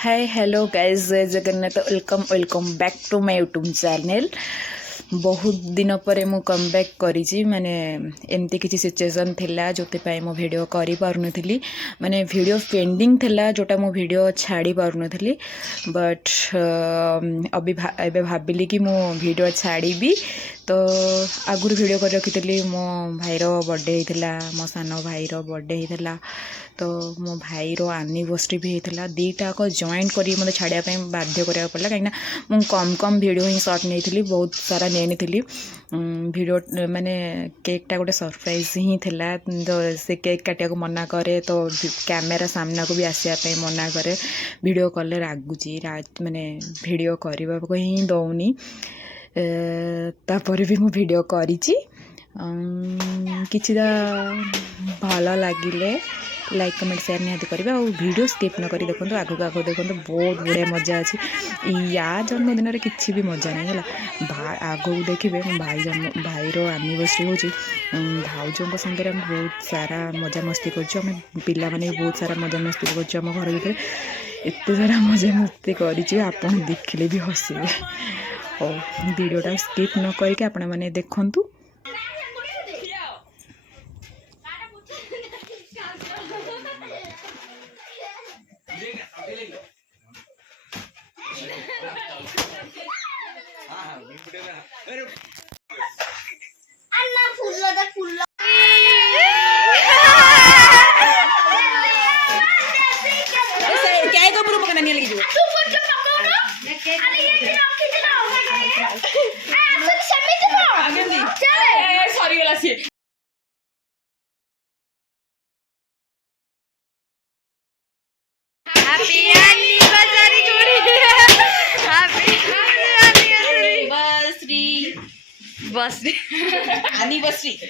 हाय hello guys जय Jagannath welcome welcome back to my YouTube channel. बहुत दिन पर मु कम बैक करी माने एमती किसी सिचुएशन थिला जोते मो वीडियो करि पारुनथली माने वीडियो पेंडिंग थिला जोटा मो वीडियो छाड़ी पारुनथली बट अभी एबे भाबिली कि मो वीडियो छाड़ीबी तो आगुरी वीडियो कर रखी मो भाईर बर्थडे होता मो सान भाईर बर्थडे होता तो मो भाईर एनिवर्सरी भी होता दीटाक जॉइंट कर मतलब छाड़ापी बाध्य करा पड़ा कहीं मुझे कम कम वीडियो ही सर्ट नहीं बहुत सारा नहीं वीडियो माने केकटा गोटे सरप्राइज ही थिला तो से केक काटिया को मना करे तो कैमेरा सामना को भी आसापी मना करे वीडियो कॉल रागुची माने वीडियो करने को ही दौनी तापर भी मु वीडियो करिची किछिदा भल लगिले लाइक कमेंट शेयर निहाती करेंगे और वीडियो स्किप न करी देखो आगू आगू देखो बहुत बढ़िया मजा अच्छी या जन्मदिन किसी भी मजा नहीं है आगू देखिए मो भाई भाईर एनिवर्सरी हूँ भाउजों संगे बहुत सारा मजा मस्ती कर पिला माने बहुत सारा मजा मस्ती कर घर भर एत सारा मजा मस्ती कर देखिले भी हसवे और वीडियोटा स्किप न करके आपण मैंने देखंतु Happy anniversary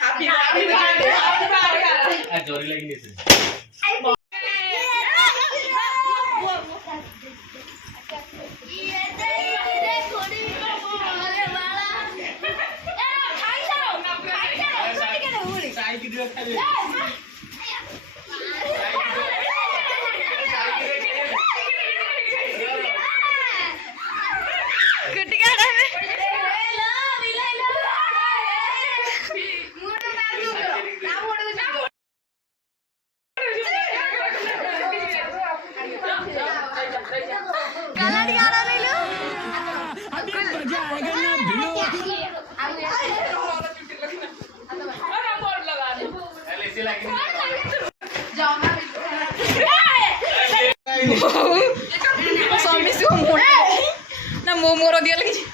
Happy anniversary anniversary ना मो मोर दिया लगी